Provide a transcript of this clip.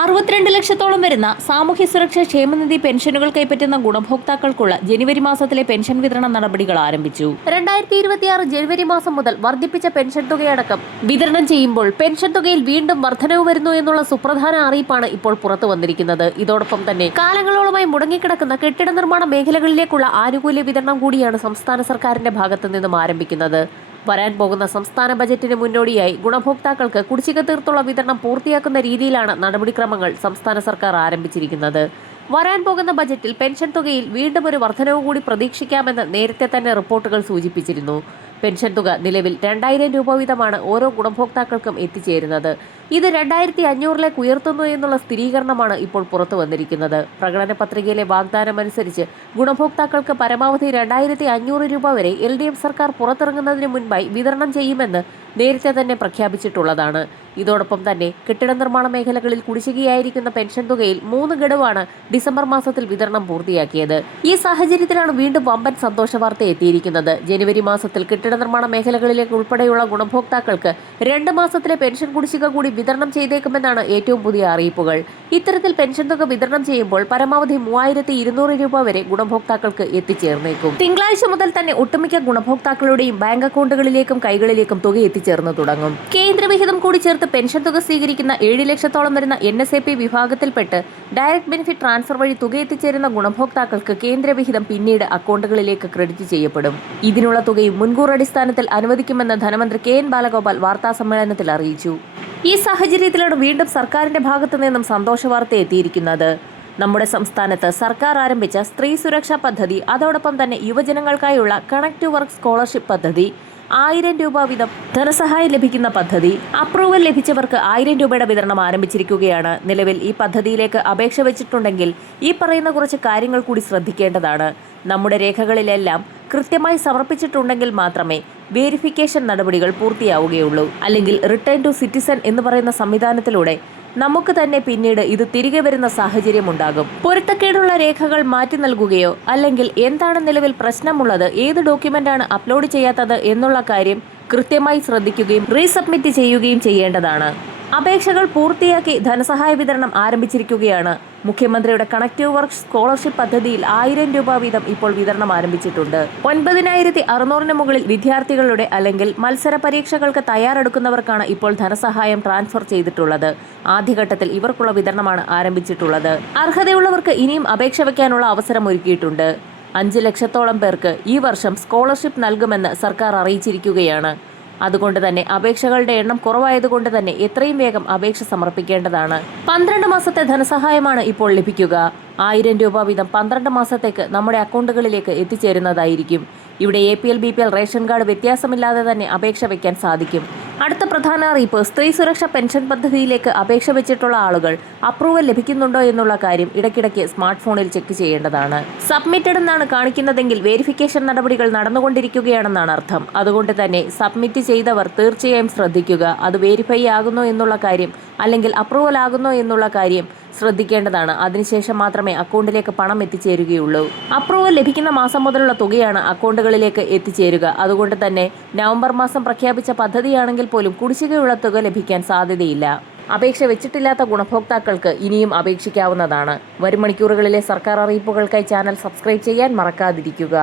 അറുപത്തിരണ്ട് ലക്ഷത്തോളം വരുന്ന സാമൂഹ്യ സുരക്ഷാ ക്ഷേമനിധി പെൻഷനുകൾ കൈപ്പറ്റുന്ന ഗുണഭോക്താക്കൾക്കുള്ള ജനുവരി മാസത്തിലെ പെൻഷൻ വിതരണ നടപടികൾ ആരംഭിച്ചു. രണ്ടായിരത്തി ഇരുപത്തിയാറ് ജനുവരി മാസം മുതൽ വർദ്ധിപ്പിച്ച പെൻഷൻ തുകയടക്കം വിതരണം ചെയ്യുമ്പോൾ പെൻഷൻ തുകയിൽ വീണ്ടും വർധനവ് വരുന്നു എന്നുള്ള സുപ്രധാന അറിയിപ്പാണ് ഇപ്പോൾ പുറത്തു വന്നിരിക്കുന്നത്. ഇതോടൊപ്പം തന്നെ കാലങ്ങളോളമായി മുടങ്ങിക്കിടക്കുന്ന കെട്ടിട നിർമ്മാണ മേഖലകളിലേക്കുള്ള ആനുകൂല്യ വിതരണം കൂടിയാണ് സംസ്ഥാന സർക്കാരിന്റെ ഭാഗത്തു നിന്നും ആരംഭിക്കുന്നത്. വരാൻ പോകുന്ന സംസ്ഥാന ബജറ്റിന് മുന്നോടിയായി ഗുണഭോക്താക്കൾക്ക് കുടിശ്ശിക തീർത്തുള്ള വിതരണം പൂർത്തിയാക്കുന്ന രീതിയിലാണ് നടപടിക്രമങ്ങൾ സംസ്ഥാന സർക്കാർ ആരംഭിച്ചിരിക്കുന്നത്. വരാൻ പോകുന്ന ബജറ്റിൽ പെൻഷൻ തുകയിൽ വീണ്ടും ഒരു വർധനവ് കൂടി പ്രതീക്ഷിക്കാമെന്ന് നേരത്തെ തന്നെ റിപ്പോർട്ടുകൾ സൂചിപ്പിച്ചിരുന്നു. പെൻഷൻ തുക നിലവിൽ രണ്ടായിരം രൂപ വീതമാണ് ഓരോ ഗുണഭോക്താക്കൾക്കും എത്തിച്ചേരുന്നത്. ഇത് രണ്ടായിരത്തി അഞ്ഞൂറിലേക്ക് ഉയർത്തുന്നു എന്നുള്ള സ്ഥിരീകരണമാണ് ഇപ്പോൾ പുറത്തു വന്നിരിക്കുന്നത്. പ്രകടന പത്രികയിലെ വാഗ്ദാനം അനുസരിച്ച് ഗുണഭോക്താക്കൾക്ക് പരമാവധി രണ്ടായിരത്തി അഞ്ഞൂറ് രൂപ വരെ എൽ ഡി എഫ് സർക്കാർ പുറത്തിറങ്ങുന്നതിന് മുൻപായി വിതരണം ചെയ്യുമെന്ന് നേരത്തെ തന്നെ പ്രഖ്യാപിച്ചിട്ടുള്ളതാണ്. ഇതോടൊപ്പം തന്നെ കെട്ടിട നിർമ്മാണ മേഖലകളിൽ കുടിശ്ശികയായിരിക്കുന്ന പെൻഷൻ തുകയിൽ മൂന്ന് ഗഡുവാണ് ഡിസംബർ മാസത്തിൽ വിതരണം പൂർത്തിയാക്കിയത്. ഈ സാഹചര്യത്തിലാണ് വീണ്ടും വമ്പൻ സന്തോഷ വാർത്ത എത്തിയിരിക്കുന്നത്. ജനുവരി മാസത്തിൽ കെട്ടിട നിർമ്മാണ മേഖലകളിലേക്ക് ഉൾപ്പെടെയുള്ള ഗുണഭോക്താക്കൾക്ക് രണ്ട് മാസത്തിലെ പെൻഷൻ കുടിശ്ശിക കൂടി വിതരണം ചെയ്തേക്കുമെന്നാണ് ഏറ്റവും പുതിയ അറിയിപ്പുകൾ. ഇത്തരത്തിൽ പെൻഷൻ തുക വിതരണം ചെയ്യുമ്പോൾ പരമാവധി മൂവായിരത്തി ഇരുന്നൂറ് രൂപ വരെ ഗുണഭോക്താക്കൾക്ക് എത്തിച്ചേർന്നേക്കും. തിങ്കളാഴ്ച മുതൽ തന്നെ ഒട്ടുമിക്ക ഗുണഭോക്താക്കളുടെയും ബാങ്ക് അക്കൗണ്ടുകളിലേക്കും കൈകളിലേക്കും തുക എത്തിച്ചേർന്നു തുടങ്ങും. കേന്ദ്രവിഹിതം കൂടി ചേർത്ത് പെൻഷൻ തുക സ്വീകരിക്കുന്ന ഏഴ് ലക്ഷത്തോളം വരുന്ന എൻ എസ് എ പി വിഭാഗത്തിൽപ്പെട്ട് ഡയറക്ട് ബെനിഫിറ്റ് ട്രാൻസ്ഫർ വഴി തുക എത്തിച്ചേരുന്ന ഗുണഭോക്താക്കൾക്ക് കേന്ദ്രവിഹിതം പിന്നീട് അക്കൗണ്ടുകളിലേക്ക് ക്രെഡിറ്റ് ചെയ്യപ്പെടും. ഇതിനുള്ള തുകയും മുൻകൂർ അടിസ്ഥാനത്തിൽ അനുവദിക്കുമെന്ന് ധനമന്ത്രി കെ എൻ ബാലഗോപാൽ വാർത്താ സമ്മേളനത്തിൽ അറിയിച്ചു. ഈ സാഹചര്യത്തിലാണ് വീണ്ടും സർക്കാരിന്റെ ഭാഗത്തു നിന്നും സന്തോഷ വാർത്ത എത്തിയിരിക്കുന്നത്. നമ്മുടെ സംസ്ഥാനത്ത് സർക്കാർ ആരംഭിച്ച സ്ത്രീ സുരക്ഷാ പദ്ധതി അതോടൊപ്പം തന്നെ യുവജനങ്ങൾക്കായുള്ള കണക്ട് വർക്ക് സ്കോളർഷിപ്പ് പദ്ധതി ആയിരം രൂപ വീതം ധനസഹായം ലഭിക്കുന്ന പദ്ധതി അപ്രൂവൽ ലഭിച്ചവർക്ക് ആയിരം രൂപയുടെ വിതരണം ആരംഭിച്ചിരിക്കുകയാണ്. നിലവിൽ ഈ പദ്ധതിയിലേക്ക് അപേക്ഷ വെച്ചിട്ടുണ്ടെങ്കിൽ ഈ പറയുന്ന കുറച്ച് കാര്യങ്ങൾ കൂടി ശ്രദ്ധിക്കേണ്ടതാണ്. നമ്മുടെ രേഖകളിലെല്ലാം കൃത്യമായി സമർപ്പിച്ചിട്ടുണ്ടെങ്കിൽ മാത്രമേ വേരിഫിക്കേഷൻ നടപടികൾ പൂർത്തിയാവുകയുള്ളൂ. അല്ലെങ്കിൽ റിട്ടേൺ ടു സിറ്റിസൺ എന്ന് പറയുന്ന സംവിധാനത്തിലൂടെ നമുക്ക് തന്നെ പിന്നീട് ഇത് തിരികെ വരുന്ന സാഹചര്യം ഉണ്ടാകും. പൊരുത്തക്കേടുള്ള രേഖകൾ മാറ്റി നൽകുകയോ അല്ലെങ്കിൽ എന്താണ് നിലവിൽ പ്രശ്നമുള്ളത് ഏത് ഡോക്യുമെന്റാണ് അപ്ലോഡ് ചെയ്യാത്തത് എന്നുള്ള കാര്യം കൃത്യമായി ശ്രദ്ധിക്കുകയും റീസബ്മിറ്റ് ചെയ്യുകയും ചെയ്യേണ്ടതാണ്. അപേക്ഷകൾ പൂർത്തിയാക്കി ധനസഹായ വിതരണം ആരംഭിച്ചിരിക്കുകയാണ് മുഖ്യമന്ത്രിയുടെ കണക്റ്റീവ് വർക്ക് സ്കോളർഷിപ്പ് പദ്ധതിയിൽ ആയിരം രൂപ വീതം ഇപ്പോൾ വിതരണം ആരംഭിച്ചിട്ടുണ്ട്. ഒൻപതിനായിരത്തി അറുന്നൂറിന് മുകളിൽ വിദ്യാർത്ഥികളുടെ അല്ലെങ്കിൽ മത്സര പരീക്ഷകൾക്ക് തയ്യാറെടുക്കുന്നവർക്കാണ് ഇപ്പോൾ ധനസഹായം ട്രാൻസ്ഫർ ചെയ്തിട്ടുള്ളത്. ആദ്യഘട്ടത്തിൽ ഇവർക്കുള്ള വിതരണമാണ് ആരംഭിച്ചിട്ടുള്ളത്. അർഹതയുള്ളവർക്ക് ഇനിയും അപേക്ഷ വയ്ക്കാനുള്ള അവസരം ഒരുക്കിയിട്ടുണ്ട്. അഞ്ച് ലക്ഷത്തോളം പേർക്ക് ഈ വർഷം സ്കോളർഷിപ്പ് നൽകുമെന്ന് സർക്കാർ അറിയിച്ചിരിക്കുകയാണ്. അതുകൊണ്ട് തന്നെ അപേക്ഷകളുടെ എണ്ണം കുറവായതുകൊണ്ട് തന്നെ എത്രയും വേഗം അപേക്ഷ സമർപ്പിക്കേണ്ടതാണ്. പന്ത്രണ്ട് മാസത്തെ ധനസഹായമാണ് ഇപ്പോൾ ലഭിക്കുക. ആയിരം രൂപ വീതം പന്ത്രണ്ട് മാസത്തേക്ക് നമ്മുടെ അക്കൗണ്ടുകളിലേക്ക് എത്തിച്ചേരുന്നതായിരിക്കും. ഇവിടെ A P L B P L ration card വ്യത്യാസമില്ലാതെ തന്നെ അപേക്ഷ വയ്ക്കാൻ സാധിക്കും. അടുത്ത പ്രധാന അറിയിപ്പ് സ്ത്രീ സുരക്ഷ പെൻഷൻ പദ്ധതിയിലേക്ക് അപേക്ഷ വെച്ചിട്ടുള്ള ആളുകൾ അപ്രൂവൽ ലഭിക്കുന്നുണ്ടോ എന്നുള്ള കാര്യം ഇടയ്ക്കിടയ്ക്ക് സ്മാർട്ട് ഫോണിൽ ചെക്ക് ചെയ്യേണ്ടതാണ്. സബ്മിറ്റഡ് എന്നാണ് കാണിക്കുന്നതെങ്കിൽ വെരിഫിക്കേഷൻ നടപടികൾ നടന്നുകൊണ്ടിരിക്കുകയാണെന്നാണ് അർത്ഥം. അതുകൊണ്ട് തന്നെ സബ്മിറ്റ് ചെയ്തവർ തീർച്ചയായും ശ്രദ്ധിക്കുക. അത് വെരിഫൈ ആകുന്നോ എന്നുള്ള കാര്യം അല്ലെങ്കിൽ അപ്രൂവൽ ആകുന്നോ എന്നുള്ള കാര്യം ശ്രദ്ധിക്കേണ്ടതാണ്. അതിനുശേഷം മാത്രമേ അക്കൗണ്ടിലേക്ക് പണം എത്തിച്ചേരുകയുള്ളൂ. അപ്രൂവൽ ലഭിക്കുന്ന മാസം മുതലുള്ള തുകയാണ് അക്കൗണ്ടുകളിലേക്ക് എത്തിച്ചേരുക. അതുകൊണ്ട് തന്നെ നവംബർ മാസം പ്രഖ്യാപിച്ച പദ്ധതിയാണെങ്കിൽ പോലും കുടിശ്ശികയുള്ള തുക ലഭിക്കാൻ സാധ്യതയില്ല. അപേക്ഷ വെച്ചിട്ടില്ലാത്ത ഗുണഭോക്താക്കൾക്ക് ഇനിയും അപേക്ഷിക്കാവുന്നതാണ്. വരും മണിക്കൂറുകളിലെ സർക്കാർ അറിയിപ്പുകൾക്കായി ചാനൽ സബ്സ്ക്രൈബ് ചെയ്യാൻ മറക്കാതിരിക്കുക.